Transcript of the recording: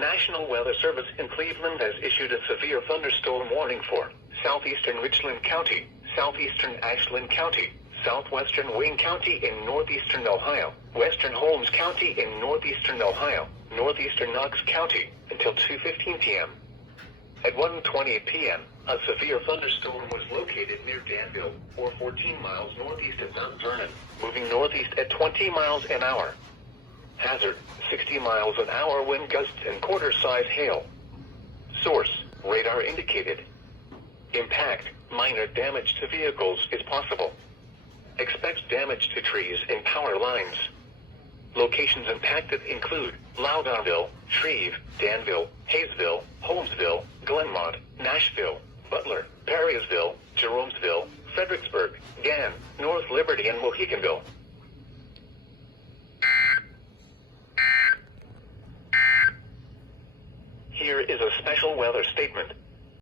National Weather Service in Cleveland has issued a severe thunderstorm warning for southeastern Richland County, southeastern Ashland County, southwestern Wayne County in northeastern Ohio, western Holmes County in northeastern Ohio, northeastern Knox County, until 2:15 p.m. At 1:28 p.m., a severe thunderstorm was located near Danville, or 14 miles northeast of Mount Vernon, moving northeast at 20 miles an hour. Hazard, 60 miles an hour wind gusts and quarter-size hail. Source, radar indicated. Impact, minor damage to vehicles is possible. Expect damage to trees and power lines. Locations impacted include Loudonville, Shreve, Danville, Hayesville, Holmesville, Glenmont, Nashville, Butler, Perrysville, Jeromesville, Fredericksburg, Gann, North Liberty, and Moheganville. Here is a special weather statement.